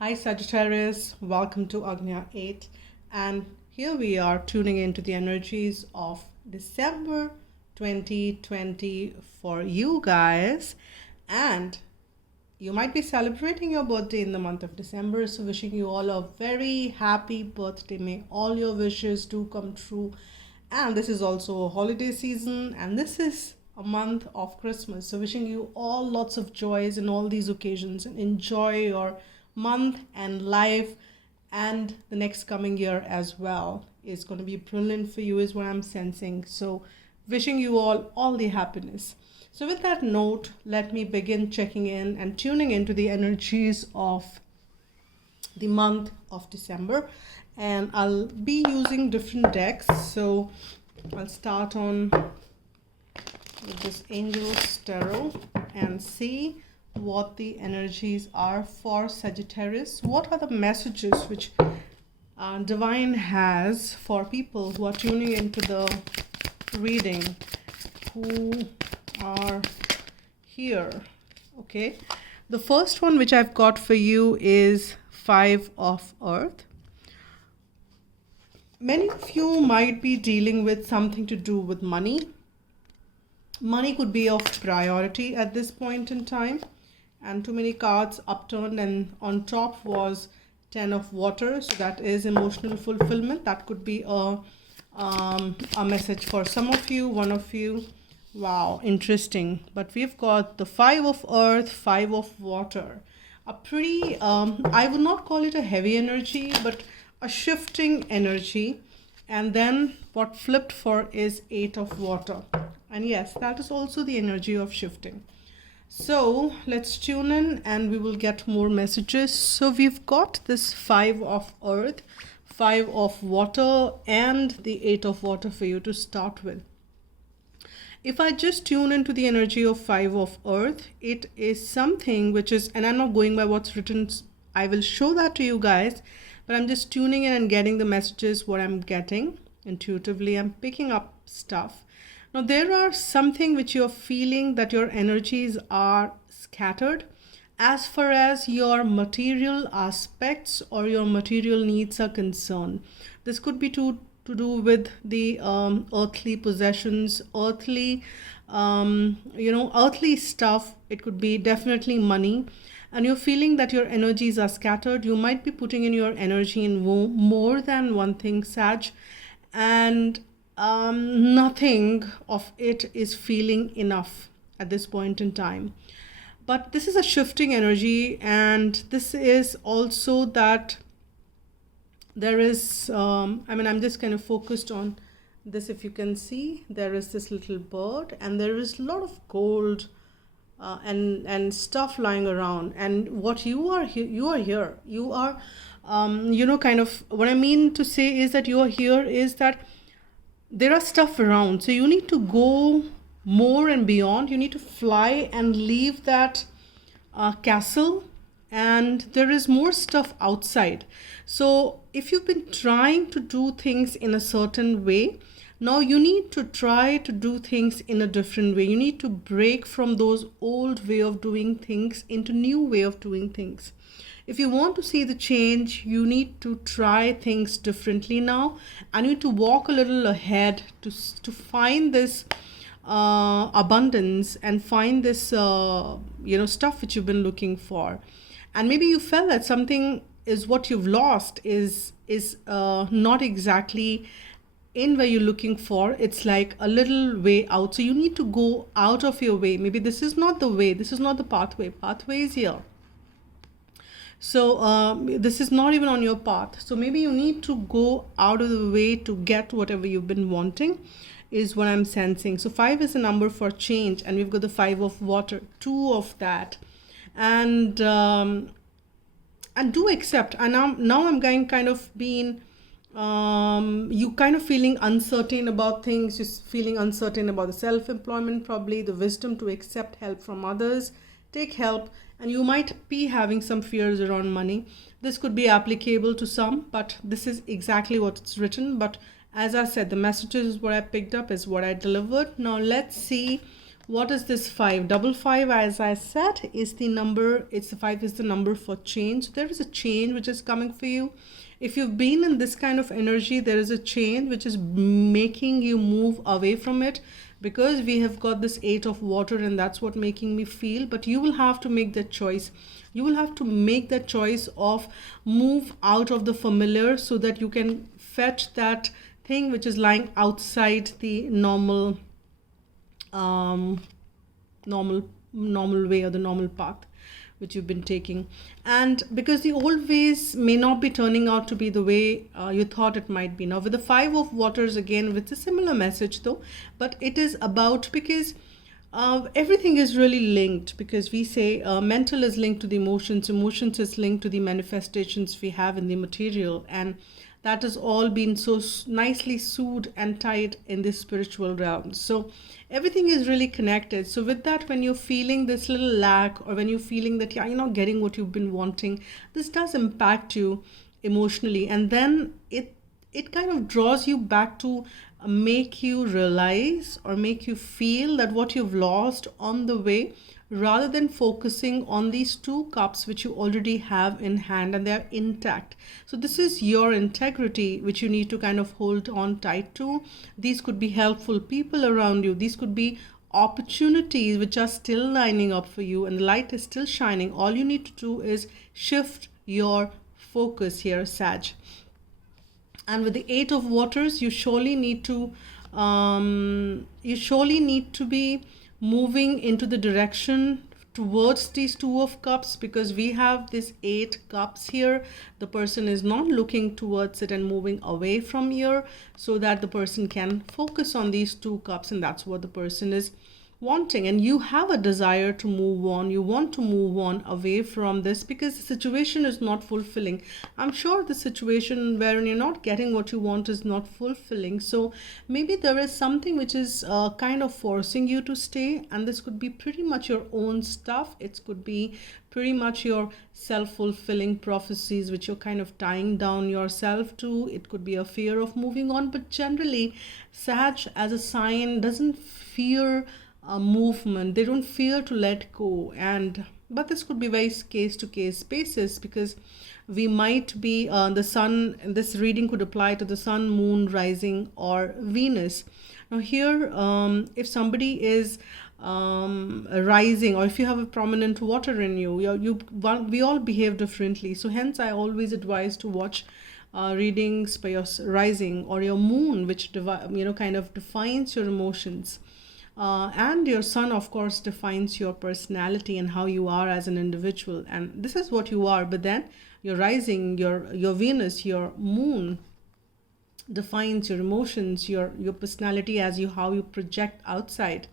Hi Sagittarius, welcome to Agnya 8, and here we are tuning into the energies of December 2020 for you guys. And you might be celebrating your birthday in the month of December, so wishing you all a very happy birthday. May all your wishes do come true. And this is also a holiday season, and this is a month of Christmas. So wishing you all lots of joys in all these occasions, and enjoy your month and life, and the next coming year as well is going to be brilliant for you is what I'm sensing. So wishing you all the happiness. So with that note, let me begin checking in and tuning into the energies of the month of December, and I'll be using different decks. So I'll start on with this Angel's Tarot and see what the energies are for Sagittarius. What are the messages which Divine has for people who are tuning into the reading, who are here? Okay, the first one which I've got for you is Five of Earth. Many of you might be dealing with something to do with money. Money could be of priority at this point in time, and too many cards upturned, and on top was 10 of water, so that is emotional fulfillment. That could be a message for some of you, one of you. Wow, interesting. But we've got the Five of Earth, Five of Water. A pretty I would not call it a heavy energy, but a shifting energy. And then what flipped for is Eight of Water, and yes, that is also the energy of shifting. So let's tune in and we will get more messages. So we've got this Five of Earth, Five of Water, and the Eight of Water for you to start with. If I just tune into the energy of Five of Earth, it is something which is, and I'm not going by what's written, I will show that to you guys, but I'm just tuning in and getting the messages, what I'm getting intuitively. I'm picking up stuff. Now there are something which you're feeling that your energies are scattered as far as your material aspects or your material needs are concerned. This could be to do with the earthly possessions, earthly earthly stuff. It could be definitely money, and you're feeling that your energies are scattered. You might be putting in your energy in more than one thing, Sag, and nothing of it is feeling enough at this point in time. But this is a shifting energy, and this is also that there is I'm just kind of focused on this. If you can see, there is this little bird, and there is a lot of gold and stuff lying around. And what you are here, you are kind of, what I mean to say is that you are here is that there are stuff around, so you need to go more and beyond. You need to fly and leave that castle, and there is more stuff outside. So if you've been trying to do things in a certain way, now you need to try to do things in a different way. You need to break from those old way of doing things into new way of doing things. If you want to see the change, you need to try things differently now, and you need to walk a little ahead to find this abundance and find this stuff which you've been looking for. And maybe you felt that something is what you've lost is not exactly in where you're looking for. It's like a little way out, so you need to go out of your way. Maybe this is not the way, this is not the pathway is here. So this is not even on your path. So maybe you need to go out of the way to get whatever you've been wanting, is what I'm sensing. So 5 is a number for change, and we've got the Five of Water, 2 of that. And do accept. And now I'm going kind of being you kind of feeling uncertain about things, just feeling uncertain about the self-employment, probably the wisdom to accept help from others, take help. And you might be having some fears around money. This could be applicable to some, but this is exactly what's written. But as I said, the messages is what I picked up, is what I delivered. Now let's see What is this 5? Double 5, as I said, is the number. It's the 5 is the number for change. So there is a change which is coming for you. If you've been in this kind of energy, there is a change which is making you move away from it, because we have got this 8 of water, and that's what making me feel. But you will have to make that choice. You will have to make that choice of move out of the familiar, so that you can fetch that thing which is lying outside the normal normal way, or the normal path which you've been taking. And because the old ways may not be turning out to be the way you thought it might be. Now with the 5 of waters, again with a similar message though, but it is about, because everything is really linked, because we say mental is linked to the emotions, emotions is linked to the manifestations we have in the material, and that has all been so nicely sewed and tied in this spiritual realm. So everything is really connected. So with that, when you're feeling this little lack, or when you're feeling that you're not getting what you've been wanting, this does impact you emotionally, and then it kind of draws you back to make you realize, or make you feel that what you've lost on the way, rather than focusing on these 2 cups which you already have in hand and they are intact. So this is your integrity which you need to kind of hold on tight to. These could be helpful people around you. These could be opportunities which are still lining up for you, and the light is still shining. All you need to do is shift your focus here, Sag. And with the 8 of waters, you surely need to be moving into the direction towards these 2 of cups, because we have this 8 cups here. The person is not looking towards it and moving away from here, so that the person can focus on these 2 cups, and that's what the person is wanting. And you have a desire to move on. You want to move on away from this, because the situation is not fulfilling. I'm sure the situation wherein you're not getting what you want is not fulfilling. So maybe there is something which is kind of forcing you to stay, and this could be pretty much your own stuff. It could be pretty much your self-fulfilling prophecies which you're kind of tying down yourself to. It could be a fear of moving on, but generally Sag as a sign doesn't fear movement. They don't fear to let go. And but this could be very case to case basis, because we might be the sun. This reading could apply to the sun, moon, rising, or Venus. Now here, if somebody is rising, or if you have a prominent water in you, we all behave differently. So hence I always advise to watch readings by your rising or your moon, which kind of defines your emotions. And your sun, of course, defines your personality and how you are as an individual. And this is what you are. But then your rising, your Venus, your moon defines your emotions, your personality, as how you project outside,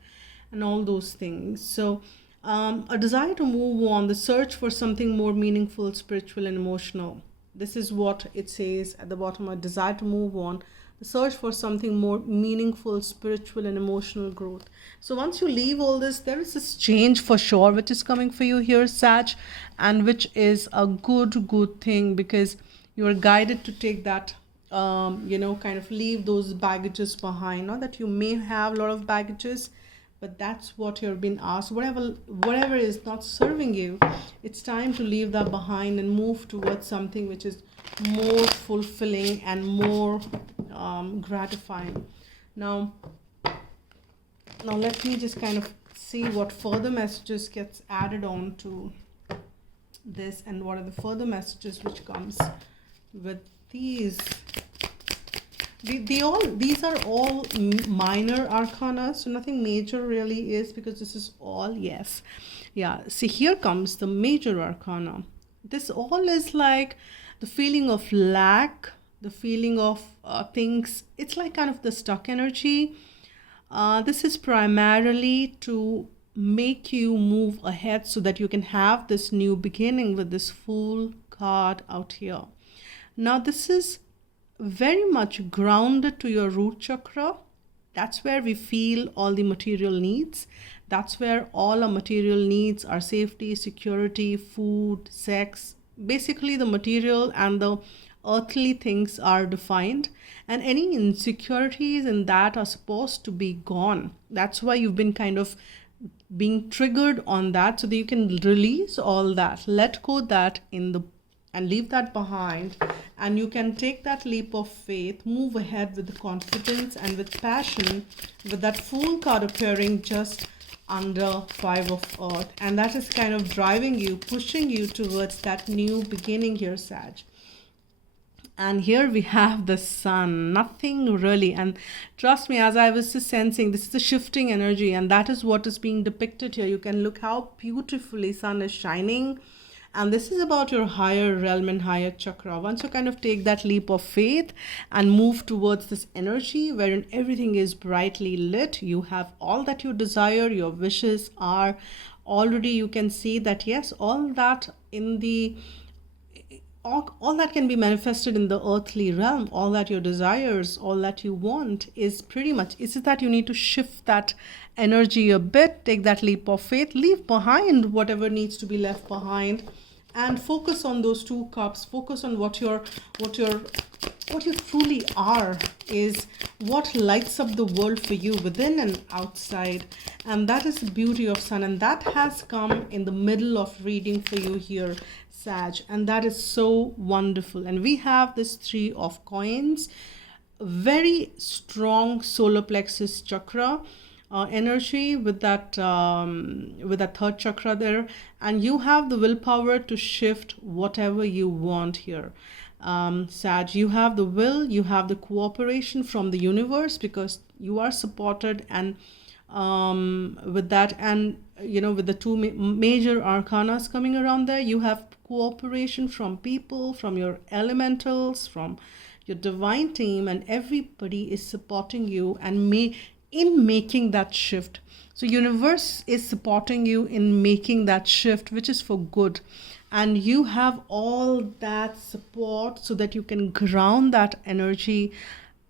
and all those things. So a desire to move on, the search for something more meaningful, spiritual, and emotional. This is what it says at the bottom: a desire to move on, the search for something more meaningful, spiritual, and emotional growth. So once you leave all this, there is this change for sure which is coming for you here, Sag, and which is a good thing, because you are guided to take that kind of leave those baggages behind. Not that you may have a lot of baggages, but that's what you're being asked. Whatever is not serving you, it's time to leave that behind and move towards something which is more fulfilling and more gratifying. Now let me just kind of see what further messages gets added on to this, and what are the further messages which comes with these. These are all minor arcana, so nothing major really is, because this is all, yes, yeah. See, here comes the major arcana. This all is like the feeling of lack, the feeling of things. It's like kind of the stuck energy. This is primarily to make you move ahead, so that you can have this new beginning with this Fool card out here. Now this is very much grounded to your root chakra. That's where we feel all the material needs. That's where all our material needs are: safety, security, food, sex. Basically the material and the earthly things are defined, and any insecurities in that are supposed to be gone. That's why you've been kind of being triggered on that, so that you can release all that, let go that in the and leave that behind, and you can take that leap of faith, move ahead with confidence and with passion, with that Fool card appearing just under Five of Earth, and that is kind of driving you, pushing you towards that new beginning here, Sag. And here we have the Sun, nothing really. And trust me, as I was just sensing, this is a shifting energy, and that is what is being depicted here. You can look how beautifully Sun is shining, and this is about your higher realm and higher chakra. Once you kind of take that leap of faith and move towards this energy wherein everything is brightly lit, you have all that you desire, your wishes are already, you can see that yes, all that in the all that can be manifested in the earthly realm, all that your desires, all that you want is pretty much, it's just that you need to shift that energy a bit, take that leap of faith, leave behind whatever needs to be left behind, and focus on those two cups, focus on what you truly are, is what lights up the world for you within and outside. And that is the beauty of Sun, and that has come in the middle of reading for you here, Sag, and that is so wonderful. And we have this Three of Coins, very strong solar plexus chakra energy with that third chakra there, and you have the willpower to shift whatever you want here. Sag, you have the will, you have the cooperation from the universe, because you are supported, and with that, and with the two major arcanas coming around there, you have cooperation from people, from your elementals, from your divine team, and everybody is supporting you and in making that shift. So universe is supporting you in making that shift, which is for good, and you have all that support so that you can ground that energy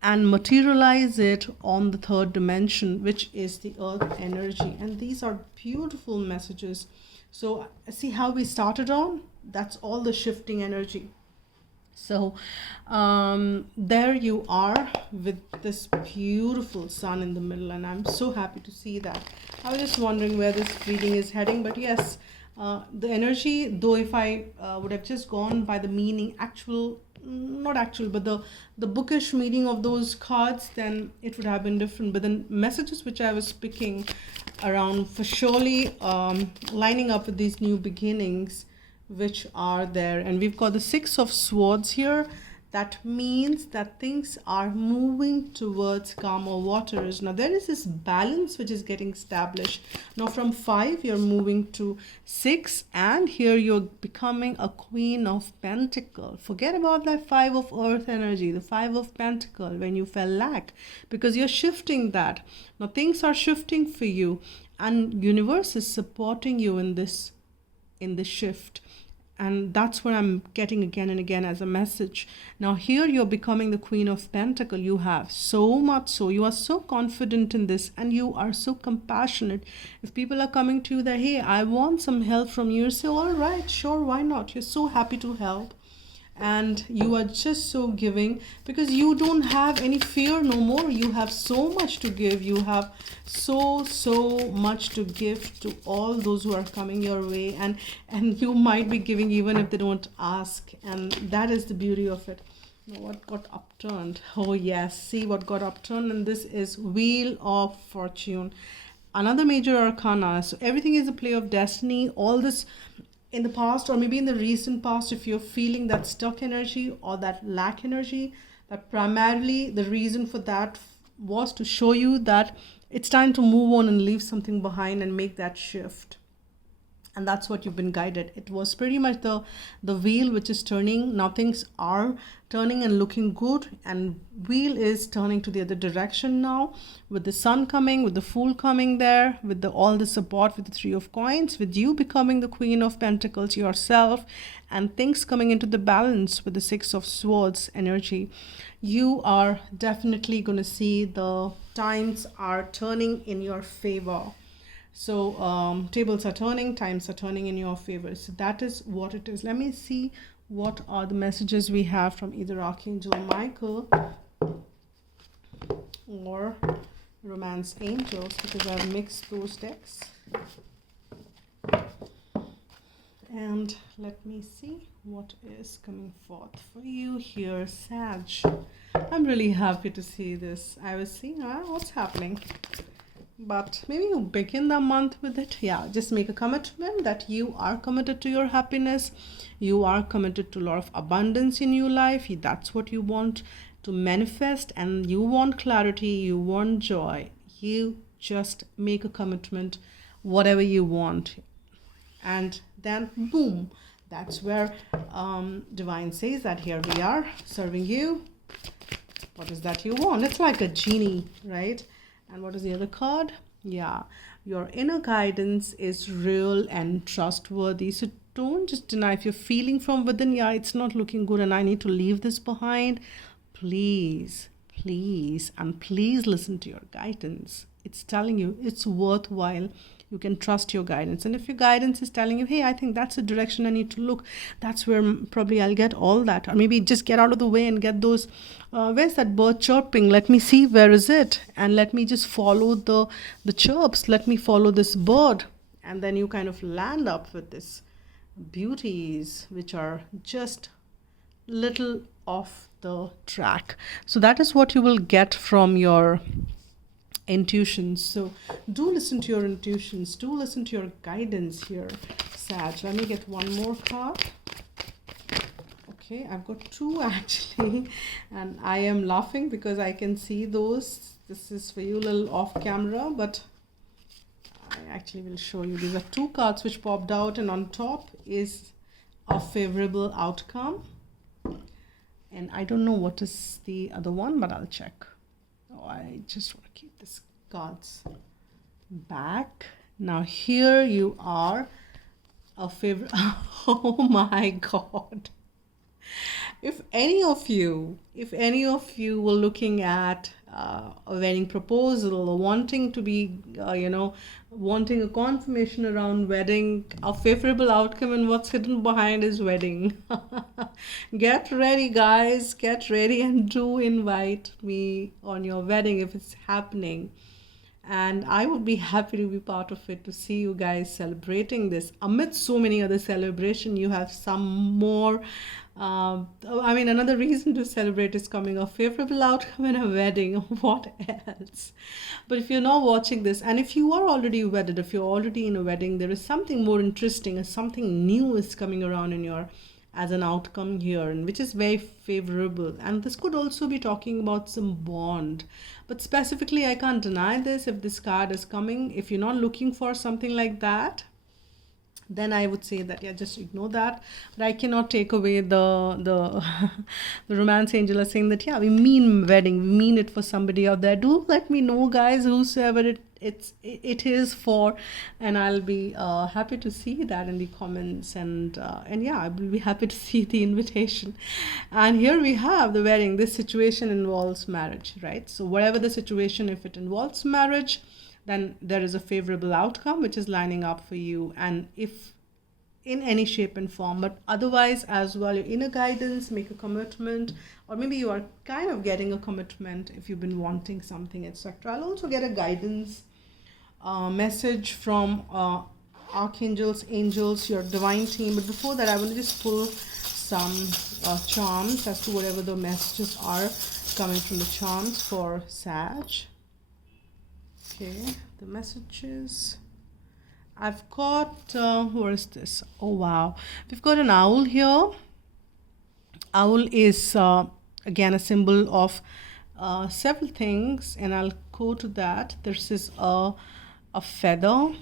and materialize it on the third dimension, which is the earth energy. And these are beautiful messages. So see how we started on, that's all the shifting energy. So there you are with this beautiful Sun in the middle, and I'm so happy to see that. I was just wondering where this reading is heading, but yes, the energy, though if I would have just gone by the meaning, not actual, but the bookish meaning of those cards, then it would have been different. But the messages which I was picking around for surely lining up with these new beginnings which are there. And we've got the Six of Swords here. That means that things are moving towards calmer waters. Now there is this balance which is getting established. Now from 5 you're moving to 6, and here you're becoming a Queen of Pentacle. Forget about that 5 of Earth energy, the 5 of Pentacle when you fell lack, because you're shifting that. Now things are shifting for you, and universe is supporting you in this shift. And that's what I'm getting again and again as a message. Now here you're becoming the Queen of Pentacle. You have so much, so you are so confident in this, and you are so compassionate. If people are coming to you that, hey, I want some help from you, you say, all right, sure, why not? You're so happy to help. And you are just so giving, because you don't have any fear no more. You have so much to give. You have so much to give to all those who are coming your way, and you might be giving even if they don't ask. And that is the beauty of it. Now what got upturned? Oh yes, see what got upturned. And this is Wheel of Fortune, another major arcana. So everything is a play of destiny. All this in the past, or maybe in the recent past, if you're feeling that stuck energy or that lack energy, that primarily the reason for that was to show you that it's time to move on and leave something behind and make that shift. And that's what you've been guided. It was pretty much the wheel which is turning. Now things are turning and looking good, and wheel is turning to the other direction now, with the Sun coming, with the Fool coming there, with all the support with the Three of Coins, with you becoming the Queen of Pentacles yourself, and things coming into the balance with the Six of Swords energy. You are definitely going to see the times are turning in your favor. So tables are turning, times are turning in your favor. So that is what it is. Let me see what are the messages we have from either Archangel Michael or Romance Angels, because I've mixed those decks. And let me see what is coming forth for you here, Sag. I'm really happy to see this. I was seeing what's happening. But maybe you begin the month with it. Yeah, just make a commitment that you are committed to your happiness. You are committed to a lot of abundance in your life. That's what you want to manifest, and you want clarity, you want joy. You just make a commitment, whatever you want. And then boom, that's where divine says that here we are serving you. What is that you want? It's like a genie, right? And what is the other card? Yeah, your inner guidance is real and trustworthy. So don't just deny if you're feeling from within, yeah, it's not looking good and I need to leave this behind. Please, please, and please listen to your guidance. It's telling you it's worthwhile. You can trust your guidance. And if your guidance is telling you, hey, I think that's the direction I need to look, that's where probably I'll get all that. Or maybe just get out of the way and get those, where's that bird chirping? Let me see, where is it? And let me just follow the chirps. Let me follow this bird. And then you kind of land up with this beauties, which are just little off the track. So that is what you will get from your intuitions. So do listen to your intuitions, do listen to your guidance here, Sag. Let me get one more card. Okay, I've got two actually, and I am laughing because I can see those. This is for you, a little off camera, but I actually will show you. These are two cards which popped out, and on top is a favorable outcome, and I don't know what is the other one, but I'll check. I just want to keep this cards back. Now here you are, a favorite. Oh my God. If any of you were looking at a wedding proposal or wanting to be, wanting a confirmation around wedding, a favorable outcome, and what's hidden behind is wedding. Get ready, guys. Get ready and do invite me on your wedding if it's happening. And I would be happy to be part of it, to see you guys celebrating this. Amidst so many other celebrations, you have some more. Another reason to celebrate is coming, a favorable outcome in a wedding. What else? But if you're not watching this, and if you are already wedded, if you're already in a wedding, there is something more interesting and something new is coming around in your as an outcome here, and which is very favorable. And this could also be talking about some bond, but specifically I can't deny this. If this card is coming, if you're not looking for something like that, then I would say that, yeah, just ignore that. But I cannot take away the the romance angel is saying that, yeah, we mean wedding, we mean it for somebody out there. Do let me know, guys, whosoever it is for, and I'll be happy to see that in the comments, and yeah, I will be happy to see the invitation. And here we have the wedding. This situation involves marriage, right? So whatever the situation, if it involves marriage, then there is a favorable outcome which is lining up for you, and if in any shape and form. But otherwise as well, your inner guidance, make a commitment, or maybe you are kind of getting a commitment if you've been wanting something, etc. I'll also get a guidance message from archangels, angels, your divine team. But before that, I will just pull some charms as to whatever the messages are coming from the charms for Sag. Okay, the messages. I've got, where is this? Oh, wow. We've got an owl here. Owl is, again, a symbol of several things, and I'll go to that. This is a feather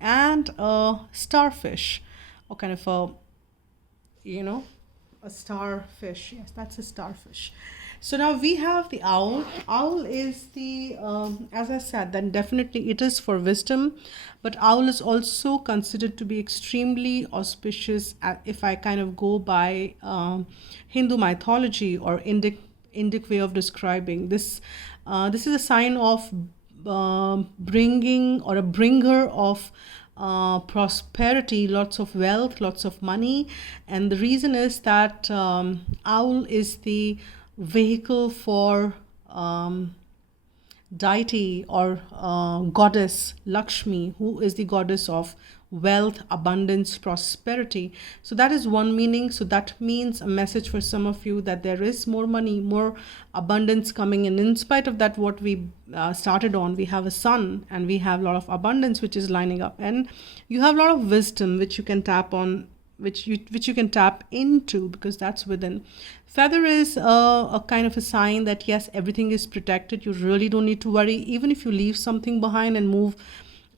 and a starfish, or kind of a, a starfish. Yes, that's a starfish. So now we have the owl. Owl is the, as I said, then definitely it is for wisdom, but owl is also considered to be extremely auspicious if I kind of go by Hindu mythology or Indic way of describing this. This is a sign of bringing, or a bringer of prosperity, lots of wealth, lots of money. And the reason is that owl is the vehicle for deity or goddess Lakshmi, who is the goddess of wealth, abundance, prosperity. So that is one meaning. So that means a message for some of you that there is more money, more abundance coming in spite of that. What we started on, we have a sun and we have a lot of abundance which is lining up, and you have a lot of wisdom which you can tap on, which you can tap into, because that's within. Feather is a kind of a sign that yes, everything is protected. You really don't need to worry. Even if you leave something behind and move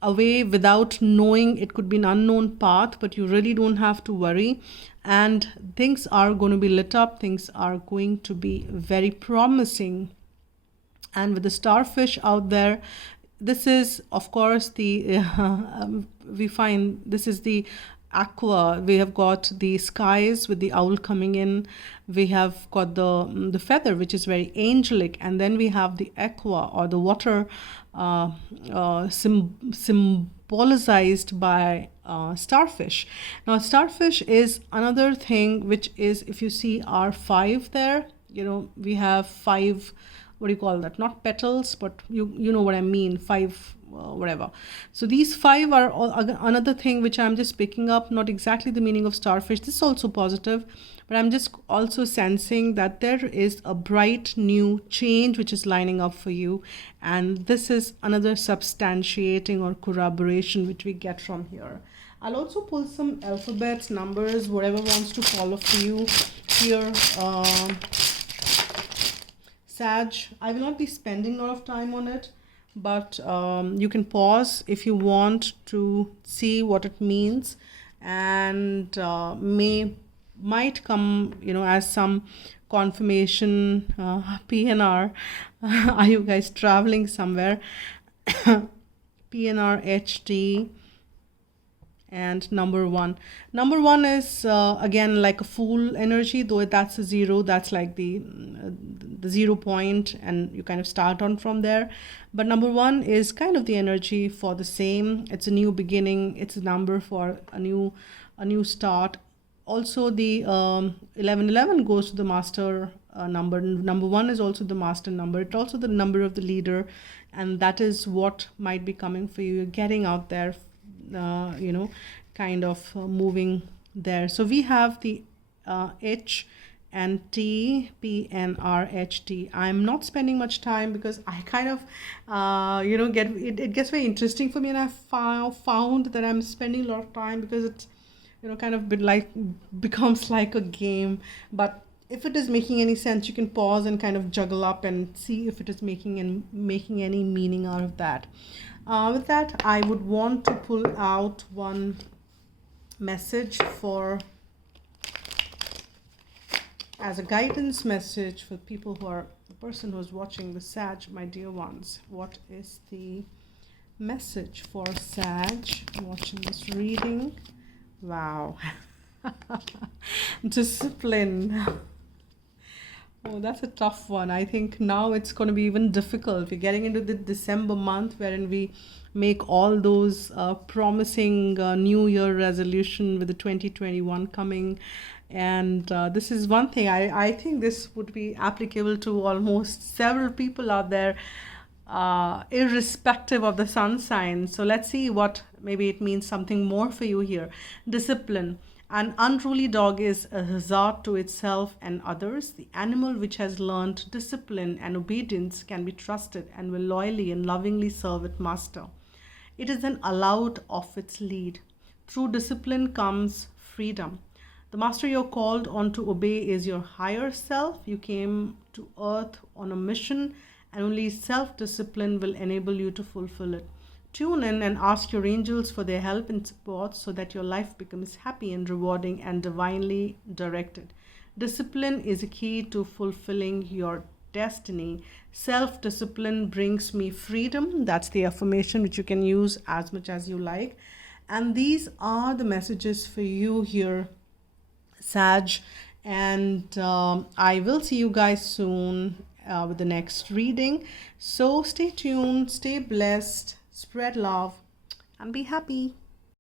away without knowing, it could be an unknown path, but you really don't have to worry, and things are going to be lit up. Things are going to be very promising. And with the starfish out there, this is of course the we find this is the aqua. We have got the skies with the owl coming in. We have got the feather, which is very angelic, and then we have the aqua or the water, symbolized by starfish. Now starfish is another thing which is, if you see our 5 there, we have 5, what do you call that, not petals, but you know what I mean, 5 whatever. So these 5 are another thing which I'm just picking up, not exactly the meaning of starfish. This is also positive, but I'm just also sensing that there is a bright new change which is lining up for you, and this is another substantiating or corroboration which we get from here. I'll also pull some alphabets, numbers, whatever wants to follow for you here. Sag, I will not be spending a lot of time on it, but you can pause if you want to see what it means, and might come as some confirmation. PNR, are you guys traveling somewhere? PNR HD and number 1. Number 1 is again like a fool energy, though that's a 0. That's like the 0 point, and you kind of start on from there. But number 1 is kind of the energy for the same. It's a new beginning. It's a number for a new start. Also the 1111 goes to the master number. Number 1 is also the master number. It's also the number of the leader, and that is what might be coming for you. You're getting out there, kind of moving there. So we have the H and T, P, N, R, H, T. I'm not spending much time because I kind of, it gets very interesting for me, and I found that I'm spending a lot of time because it's, kind of becomes like a game. But if it is making any sense, you can pause and kind of juggle up and see if it is making any meaning out of that. With that, I would want to pull out one message as a guidance message for people the person who is watching the Sag, my dear ones. What is the message for Sag watching this reading? Wow. Discipline. Oh, that's a tough one. I think now it's going to be even difficult. We're getting into the December month wherein we make all those promising New Year resolution with the 2021 coming. And this is one thing. I think this would be applicable to almost several people out there, irrespective of the sun sign. So let's see what maybe it means something more for you here. Discipline. An unruly dog is a hazard to itself and others. The animal which has learned discipline and obedience can be trusted and will loyally and lovingly serve its master. It is then allowed off its lead. Through discipline comes freedom. The master you're called on to obey is your higher self. You came to earth on a mission, and only self-discipline will enable you to fulfill it. Tune in and ask your angels for their help and support so that your life becomes happy and rewarding and divinely directed. Discipline is a key to fulfilling your destiny. Self-discipline brings me freedom. That's the affirmation which you can use as much as you like. And these are the messages for you here, Sag. And I will see you guys soon with the next reading. So stay tuned, stay blessed, spread love, and be happy.